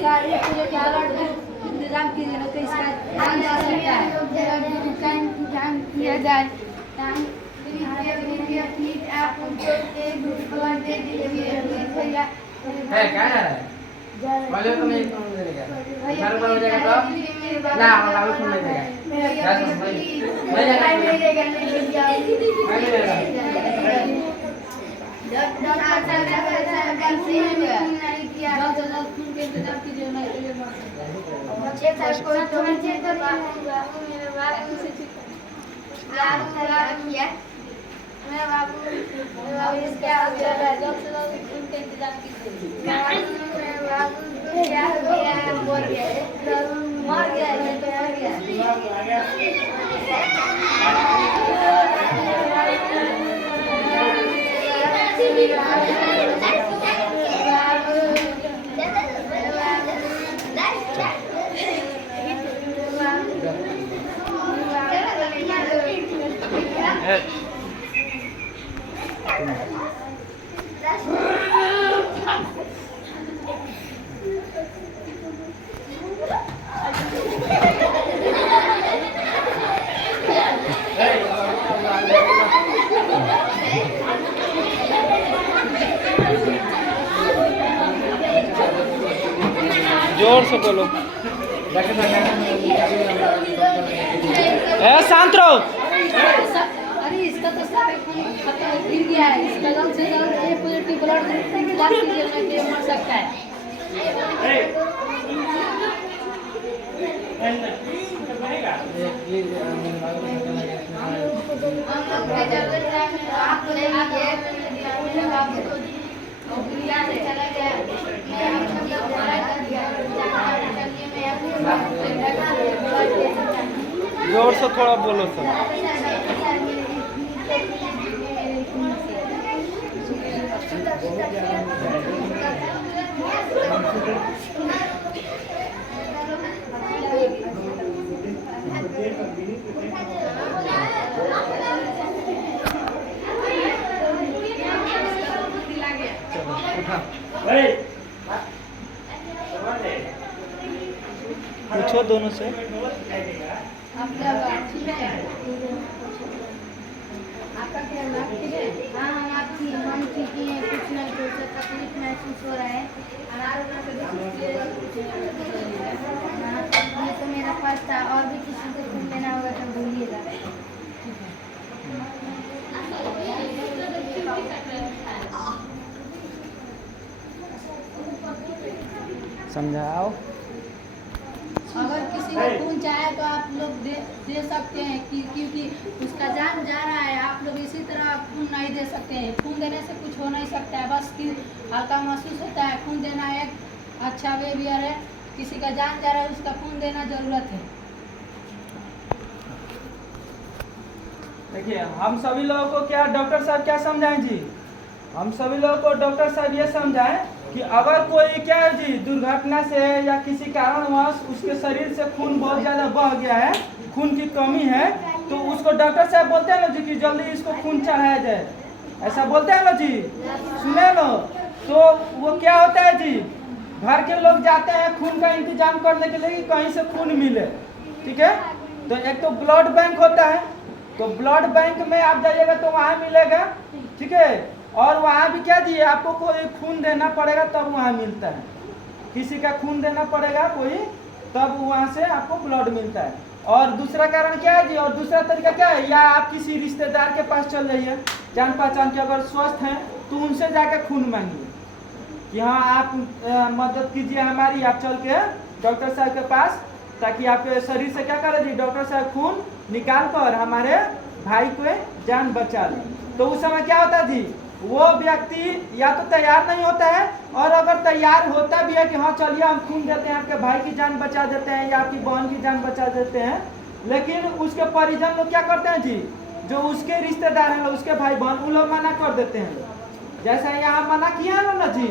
इसका इंतजाम कीजिए ना, तो इसका जान किया जाए। है क्या है वाले तो नहीं फोन देगा घर पर हो जाएगा तो ना हम लाभ फोन नहीं देगा क्या समझ नहीं जाएगा मेरा बाबू क्या हो गया है, जल्द से जल्द उनका इंतजाम कीजिए। मेरा बाबू क्या हो गया है, मर गया है, मर गया है, तो मर गया जोर से बोलो। शांत रहो। अरे इसका तो सारे खून खत्म गिर गया है, इसका जल्द से जल्द ए पॉजिटिव ब्लड इंतजाम कीजिए ना, कि मर सकता है। जोर से थोड़ा बोलो सर। पूछो दोनों से। आपका क्या नाम है? हाँ हम आपकी हम ठीक ही हैं, कुछ नहीं, कुछ तकलीफ महसूस हो रहा है। हाँ ये तो मेरा फर्स्ट था, और भी किसी को खून लेना होगा तो बोलिएगा। समझाओ। अगर किसी को खून चाहे तो आप लोग दे सकते हैं, क्योंकि उसका जान जा रहा है। आप लोग इसी तरह खून नहीं दे सकते हैं। खून देने से कुछ हो नहीं सकता है, बस कि हल्का महसूस होता है। खून देना एक अच्छा बिहेवियर है। किसी का जान जा रहा है, उसका खून देना जरूरत है। देखिए हम सभी लोगों को क्या डॉक्टर साहब क्या समझाएं जी, हम सभी लोगों को डॉक्टर साहब ये समझाएं कि अगर कोई क्या है जी दुर्घटना से या किसी कारणवश उसके शरीर से खून बहुत ज़्यादा बह गया है, खून की कमी है, तो उसको डॉक्टर साहब बोलते हैं ना जी कि जल्दी इसको खून चढ़ाया जाए, ऐसा बोलते हैं ना जी, सुने ना। तो वो क्या होता है जी, घर के लोग जाते हैं खून का इंतजाम करने के लिए कि कहीं से खून मिले, ठीक है। तो एक तो ब्लड बैंक होता है, तो ब्लड बैंक में आप जाइएगा तो वहाँ मिलेगा, ठीक है। और वहाँ भी क्या जी आपको कोई खून देना पड़ेगा तब वहाँ मिलता है, किसी का खून देना पड़ेगा कोई, तब वहाँ से आपको ब्लड मिलता है। और दूसरा कारण क्या है जी, और दूसरा तरीका क्या है, या आप किसी रिश्तेदार के पास चल जाइए, जान पहचान के अगर स्वस्थ हैं तो उनसे जाकर खून मांगिए कि हाँ आप मदद कीजिए हमारी, आप चल के डॉक्टर साहब के पास, ताकि आपके शरीर से क्या करे जी डॉक्टर साहब खून निकाल कर हमारे भाई को जान बचा ले। तो उस समय क्या होता है जी, वो व्यक्ति या तो तैयार नहीं होता है, और अगर तैयार होता भी है कि हाँ चलिए हम खून देते हैं, आपके भाई की जान बचा देते हैं या आपकी बहन की जान बचा देते हैं, लेकिन उसके परिजन लोग क्या करते हैं जी, जो उसके रिश्तेदार हैं उसके भाई बहन, उन लोग मना कर देते हैं। जैसा यहाँ मना किया है ना जी,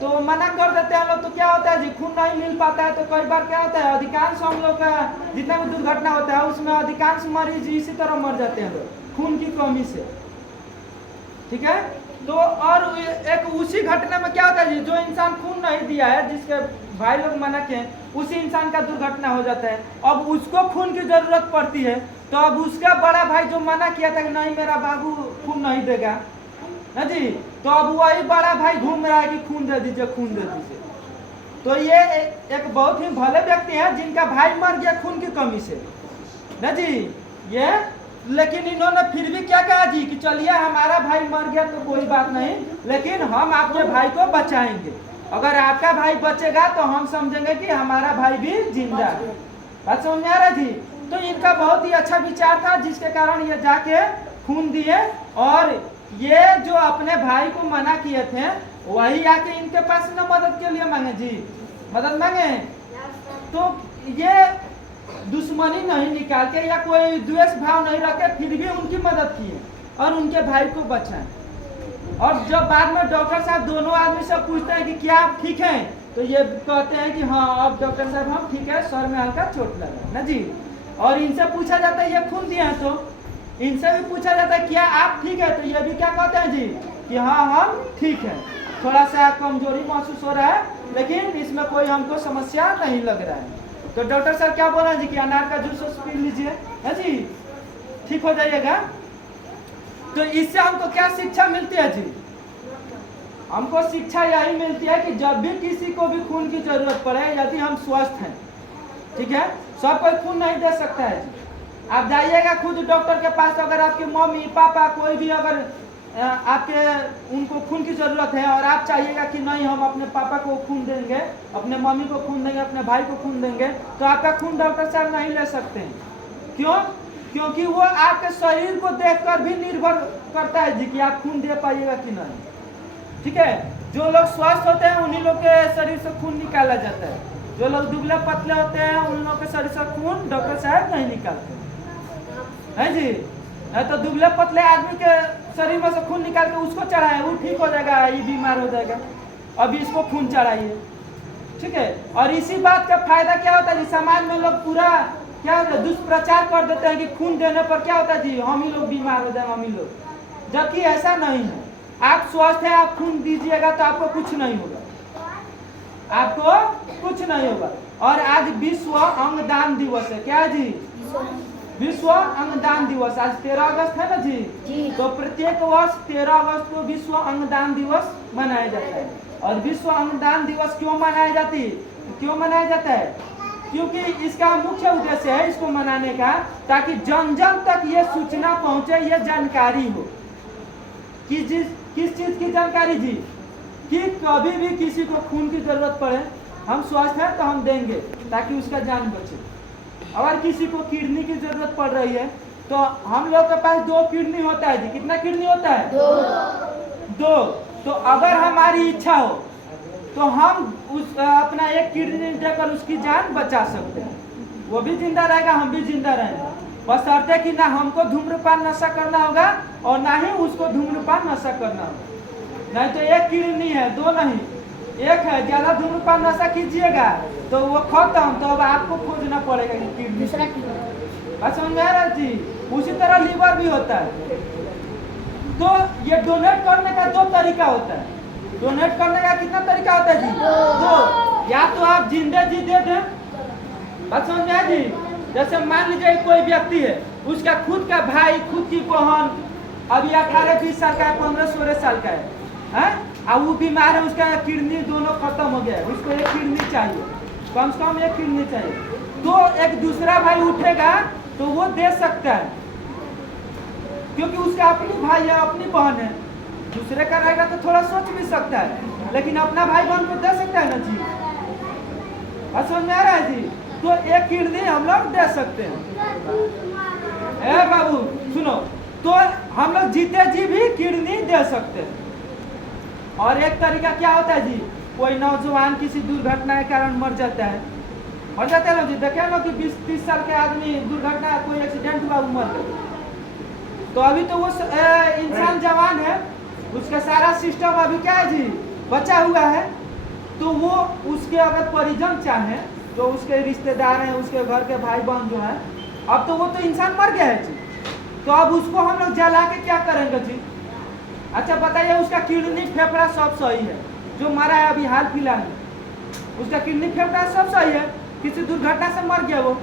तो मना कर देते हैं लोग, तो क्या होता है जी खून नहीं मिल पाता है। तो कई बार क्या होता है, अधिकांश हम लोग का जितना भी दुर्घटना होता है उसमें अधिकांश मरीज इसी तरह मर जाते हैं लोग खून की कमी से, ठीक है। तो और एक उसी घटना में क्या होता है जी, जो इंसान खून खून नहीं दिया है, जिसके भाई लोग मना किए, उसी इंसान का दुर्घटना हो जाता है। अब उसको खून की जरूरत पड़ती है, तो अब उसका बड़ा भाई जो मना किया था कि नहीं मेरा बाबू खून नहीं देगा ना जी, तो अब वही बड़ा भाई घूम रहा है कि खून दे दीजिए, खून दे दीजिए। तो ये एक बहुत ही भले व्यक्ति हैं जिनका भाई मर गया खून की कमी से ना जी, ये लेकिन इन्होंने फिर भी क्या कहा जी कि चलिए हमारा भाई मर गया तो कोई बात नहीं, लेकिन हम आपके भाई को बचाएंगे। अगर आपका भाई बचेगा तो हम समझेंगे कि हमारा भाई भी जिंदा है। बात समझ में आ रहा जी? तो इनका बहुत ही अच्छा विचार था, जिसके कारण ये जाके खून दिए, और ये जो अपने भाई को मना किए थे वही आके इनके पास ना मदद के लिए मांगे जी, मदद मांगे। तो ये दुश्मनी नहीं निकाल के या कोई द्वेष भाव नहीं रखे, फिर भी उनकी मदद किए और उनके भाई को बचाए। और जब बाद में डॉक्टर साहब दोनों आदमी से पूछते हैं कि क्या आप ठीक हैं, तो ये कहते हैं कि हाँ अब डॉक्टर साहब हम ठीक है, सर में हल्का चोट लगा ना जी। और इनसे पूछा जाता है ये खून दिए हैं, तो इनसे भी पूछा जाता है क्या आप ठीक है, तो ये भी क्या कहते हैं जी कि हाँ हम ठीक है, थोड़ा सा कमजोरी महसूस हो रहा है लेकिन इसमें कोई हमको समस्या नहीं लग रहा है। तो डॉक्टर साहब क्या बोला जी कि अनार का जूस पी लीजिए है जी, ठीक हो जाइएगा। तो इससे हमको क्या शिक्षा मिलती है जी? हमको शिक्षा यही मिलती है कि जब भी किसी को भी खून की जरूरत पड़े, यदि हम स्वस्थ हैं, ठीक है, सब कोई खून नहीं दे सकता है जी। आप जाइएगा खुद डॉक्टर के पास, अगर आपके मम्मी पापा कोई भी अगर आपके उनको खून की जरूरत है और आप चाहिएगा कि नहीं हम अपने पापा को खून देंगे, अपने मम्मी को खून देंगे, अपने भाई को खून देंगे, तो आपका खून डॉक्टर साहब नहीं ले सकते हैं। क्यों? क्योंकि वो आपके शरीर को देखकर भी निर्भर करता है जी कि आप खून दे पाइएगा कि नहीं, ठीक है। जो लोग स्वस्थ होते हैं उन्हीं लोग के शरीर से खून निकाला जाता है, जो लोग दुबले पतले होते हैं उन लोगों के शरीर से खून डॉक्टर साहब नहीं निकालते है जी। तो दुबले पतले आदमी के शरीर में से खून निकाल के उसको चढ़ाए, वो ठीक हो जाएगा, ये बीमार हो जाएगा, अभी इसको खून चढ़ाइए, ठीक है। और इसी बात का फायदा क्या होता है जी, समाज में लोग पूरा क्या दुष्प्रचार कर देते हैं कि खून देने पर क्या होता है जी, हम ही लोग बीमार हो जाएंगे, हम ही लोग, जबकि ऐसा नहीं है। आप स्वस्थ हैं, आप खून दीजिएगा तो आपको कुछ नहीं होगा, आपको कुछ नहीं होगा। और आज विश्व अंगदान दिवस है, क्या जी? विश्व अंगदान दिवस। आज 13 अगस्त है ना जी, तो प्रत्येक वर्ष 13 अगस्त को विश्व अंगदान दिवस मनाया जाता है। और विश्व अंगदान दिवस क्यों मनाया जाता है? क्योंकि इसका मुख्य उद्देश्य है इसको मनाने का, ताकि जन जन तक ये सूचना पहुंचे, ये जानकारी हो। किस चीज की जानकारी जी? कि कभी भी किसी को खून की जरूरत पड़े, हम स्वस्थ हैं तो हम देंगे ताकि उसका जान बचे। अगर किसी को किडनी की जरूरत पड़ रही है तो हम लोग के पास 2 किडनी होता है जी। कितना किडनी होता है? 2। तो अगर हमारी इच्छा हो तो हम उस अपना 1 किडनी देकर उसकी जान बचा सकते हैं, वो भी जिंदा रहेगा, हम भी जिंदा रहेंगे। बशर्ते कि ना हमको धूम्रपान नशा करना होगा और ना ही उसको धूम्रपान नशा करना होगा। नहीं तो 1 किडनी है, 2 नहीं, 1 है। ज्यादा धूम्रपान नशा कीजिएगा तो वो खत्म, तो अब आपको खोजना पड़ेगा किडनी, दूसरा किडनी। समझ में आ रहा जी? उसी तरह लीवर भी होता है। तो ये डोनेट करने का 2 तरीका होता है। डोनेट करने का कितना तरीका होता है जी? 2। या तो आप जिंदा जी दे दें, बात समझ में आ जी? जैसे मान लीजिए कोई व्यक्ति है, उसका खुद का भाई, खुद की बहन अभी 18-20 साल का है, 15-16 साल का है, अब वो बीमार है, उसका किडनी दोनों खत्म हो गया है, उसको 1 किडनी चाहिए, कम से कम 1 किडनी चाहिए। तो एक दूसरा भाई उठेगा तो वो दे सकता है, क्योंकि उसका अपनी भाई है, अपनी बहन है। दूसरे का रहेगा तो थोड़ा सोच भी सकता है, लेकिन अपना भाई बहन को दे सकता है ना जी। समझ में आ रहा है जी? तो 1 किडनी हम लोग दे सकते हैं। ए बाबू सुनो, तो हम लोग जीते जी भी किडनी दे सकते हैं। और एक तरीका क्या होता है जी, कोई नौजवान किसी दुर्घटना के कारण मर जाता है ना जी, देखे ना कि 20-30 साल के आदमी दुर्घटना, कोई एक्सीडेंट हुआ, मर गए, तो अभी तो वो इंसान जवान है, उसका सारा सिस्टम अभी क्या है जी, बचा हुआ है। तो वो उसके अगर परिजन चाहे, जो उसके रिश्तेदार हैं, उसके घर के भाई बहन जो है, अब तो वो तो इंसान मर गया है जी, तो अब उसको हम लोग जला के क्या करेंगे जी? अच्छा बताइए, उसका किडनी फेफड़ा सब सही है, जो मरा है अभी हाल फिलहाल में, उसका किडनी फेफड़ा सब सही है, किसी दुर्घटना से मर गया वो,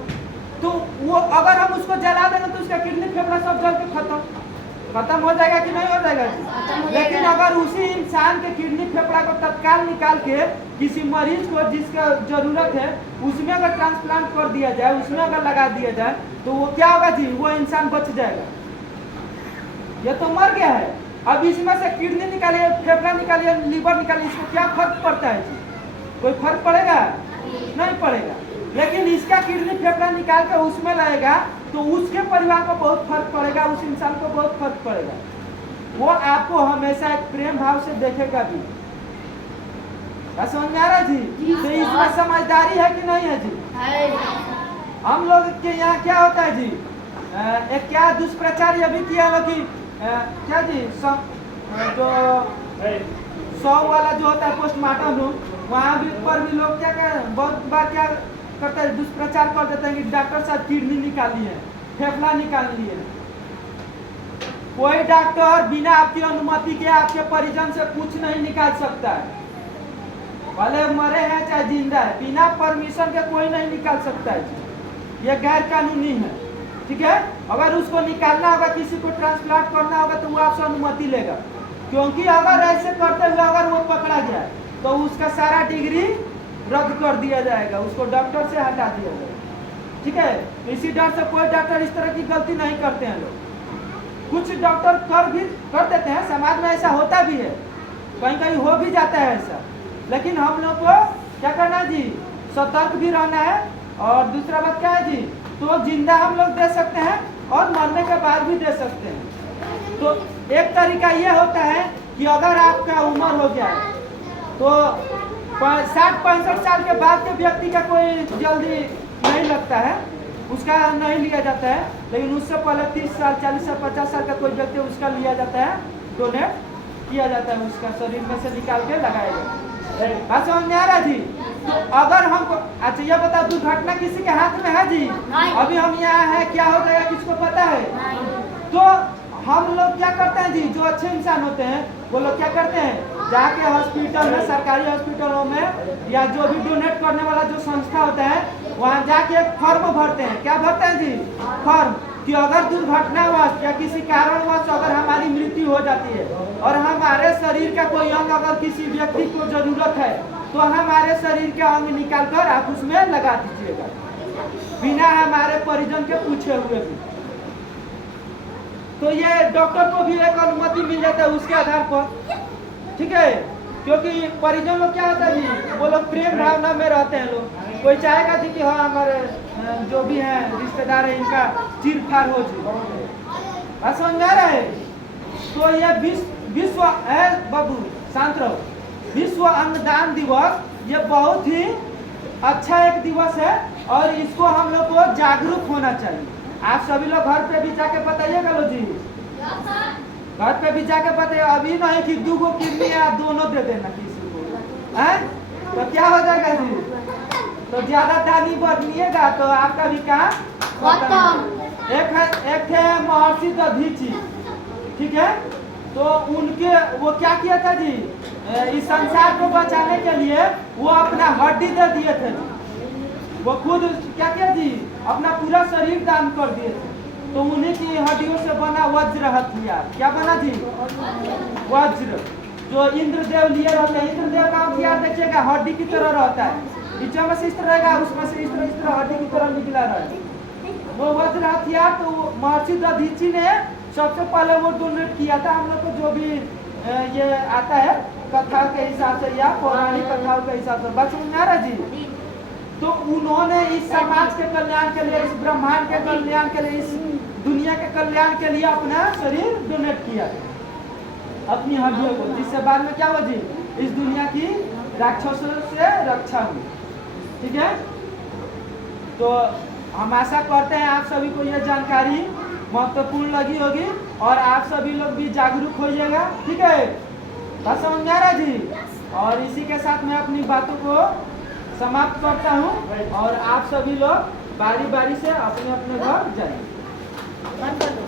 तो वो अगर हम उसको जला देंगे तो उसका किडनी फेफड़ा सब जल के खत्म हो जाएगा कि नहीं हो जाएगा जी? लेकिन अगर उसी इंसान के किडनी फेफड़ा को तत्काल निकाल के किसी मरीज को जिसका जरूरत है उसमें अगर ट्रांसप्लांट कर दिया जाए, उसमें अगर लगा दिया जाए, तो वो क्या होगा जी? वो इंसान बच जाएगा। ये तो मर गया है, अब इसमें से किडनी निकालिए, फेफड़ा निकालिए, लीवर निकालिए, इसको क्या फर्क पड़ता है जी? कोई फर्क पड़ेगा? नहीं पड़ेगा। लेकिन इसका किडनी फेफड़ा निकाल कर उसमें लाएगा तो उसके परिवार को बहुत फर्क पड़ेगा, उस इंसान को बहुत फर्क पड़ेगा। वो आपको हमेशा एक प्रेम भाव से देखेगा भी। समझ में आ रहा है जी? तो इसमें समझदारी है कि नहीं है जी? हम लोग के यहाँ क्या होता है जी? एक क्या दुष्प्रचार ये भी किया लोग कि क्या जी जो 100 वाला जो होता है पोस्टमार्टम रूम, वहाँ भी पर भी लोग क्या बहुत बार क्या करते हैं, दुष्प्रचार कर देते हैं कि डॉक्टर साहब किडनी निकाल लिए, फेफड़ा निकाल लिए। कोई डॉक्टर बिना आपकी अनुमति के आपके परिजन से कुछ नहीं निकाल सकता है, भले मरे हैं चाहे जिंदा है, बिना परमिशन के कोई नहीं निकाल सकता है। ये गैर कानूनी है, ठीक है? अगर उसको निकालना होगा, किसी को ट्रांसप्लांट करना होगा तो वो आपसे अनुमति लेगा, क्योंकि अगर ऐसे करते हुए अगर वो पकड़ा जाए तो उसका सारा डिग्री रद्द कर दिया जाएगा, उसको डॉक्टर से हटा दिया जाएगा, ठीक है? इसी डर से कोई डॉक्टर इस तरह की गलती नहीं करते हैं लोग। कुछ डॉक्टर कर देते हैं, समाज में ऐसा होता भी है, कहीं कहीं हो भी जाता है ऐसा, लेकिन हम लोग को क्या करना है जी? सतर्क भी रहना है। और दूसरा बात क्या है जी? तो जिंदा हम लोग दे सकते हैं और मरने के बाद भी दे सकते हैं। तो एक तरीका यह होता है कि अगर आपका उम्र हो गया है तो 60-65 साल के बाद के व्यक्ति का कोई जल्दी नहीं लगता है, उसका नहीं लिया जाता है, लेकिन उससे पहले 30 साल 40 साल 50 साल का कोई व्यक्ति उसका लिया जाता है, डोनेट किया जाता है, उसका शरीर में से निकाल के लगाया जाता है। बात समझ में आ रहा जी? तो अगर हमको अच्छा ये बता, दुर्घटना किसी के हाथ में है जी? अभी हम यहाँ है, क्या हो जाएगा किसको पता है? तो हम लोग क्या करते हैं जी? जो अच्छे इंसान होते हैं वो लोग क्या करते हैं, जाके हॉस्पिटल में, सरकारी हॉस्पिटलों में या जो भी डोनेट करने वाला जो संस्था होता है वहाँ जाके एक फॉर्म भरते हैं। क्या भरते हैं जी? फॉर्म, कि अगर दुर्घटनावश या किसी कारणवश अगर हमारी मृत्यु हो जाती है और हमारे शरीर का कोई अंग अगर किसी व्यक्ति को जरूरत है तो हमारे शरीर के अंग निकाल कर आप उसमें लगा दीजिएगा, बिना हमारे परिजन के पूछे हुए भी। तो ये डॉक्टर को भी एक अनुमति मिल जाता है उसके आधार पर, ठीक है? क्योंकि परिजन लोग क्या होता है जी? वो लोग प्रेम भावना में रहते हैं लोग, कोई चाहेगा जी कि हाँ हमारे जो भी हैं रिश्तेदार है इनका चीर फाड़ हो जी। बात समझ आ रहा है? तो ये विश्व है बाबू, शांत रहो, विश्व अंगदान दिवस ये बहुत ही अच्छा एक दिवस है और इसको हम लोग को जागरूक होना चाहिए। आप सभी लोग घर पे भी जाके बताइएगा लो जी, घर पे भी जाके बताइए, अभी नहीं कि 2 किडनी या दोनों दे देना किसी को, है? तो क्या हो जाएगा जी? तो ज्यादा दानी बढ़िएगा तो आपका भी काम खत्म। एक है महर्षि दधीची, ठीक है? तो उनके वो क्या किया था जी? इस संसार को बचाने के लिए वो अपना हड्डी दे दिए थे, वो खुद क्या किया जी? अपना पूरा शरीर दान कर दिए थे। तो उन्हीं की हड्डियों से बना वज्र हथियार, क्या बना जी? वज्र, जो इंद्रदेव लिए रहते हैं। इंद्रदेव का हथियार देखिएगा हड्डी की तरह रहता है, नीचे में से इस तरह रहेगा, उसमें से इस तरह हड्डी की तरह निकला रहे वो वज्र हथियार। तो महर्षि दधीची ने सबसे पहले वो डोनेट किया था हम लोग को, जो भी ये आता है कथा के हिसाब से या पौराणिक कथाओं के हिसाब से। बात समझ में आ रहा जी? तो उन्होंने इस समाज के कल्याण के लिए, इस ब्रह्मांड के कल्याण के लिए, इस दुनिया के कल्याण के लिए अपना शरीर डोनेट किया, अपनी हड्डियों को, जिससे बाद में क्या हुआ जी? इस दुनिया की राक्षसों से रक्षा हुई, ठीक है? तो हम आशा करते हैं आप सभी को यह जानकारी महत्वपूर्ण लगी होगी और आप सभी लोग भी जागरूक होइएगा, ठीक है? बात समझ में आ रहा जी? और इसी के साथ मैं अपनी बातों को समाप्त करता हूँ और आप सभी लोग बारी बारी से अपने अपने घर जाइए।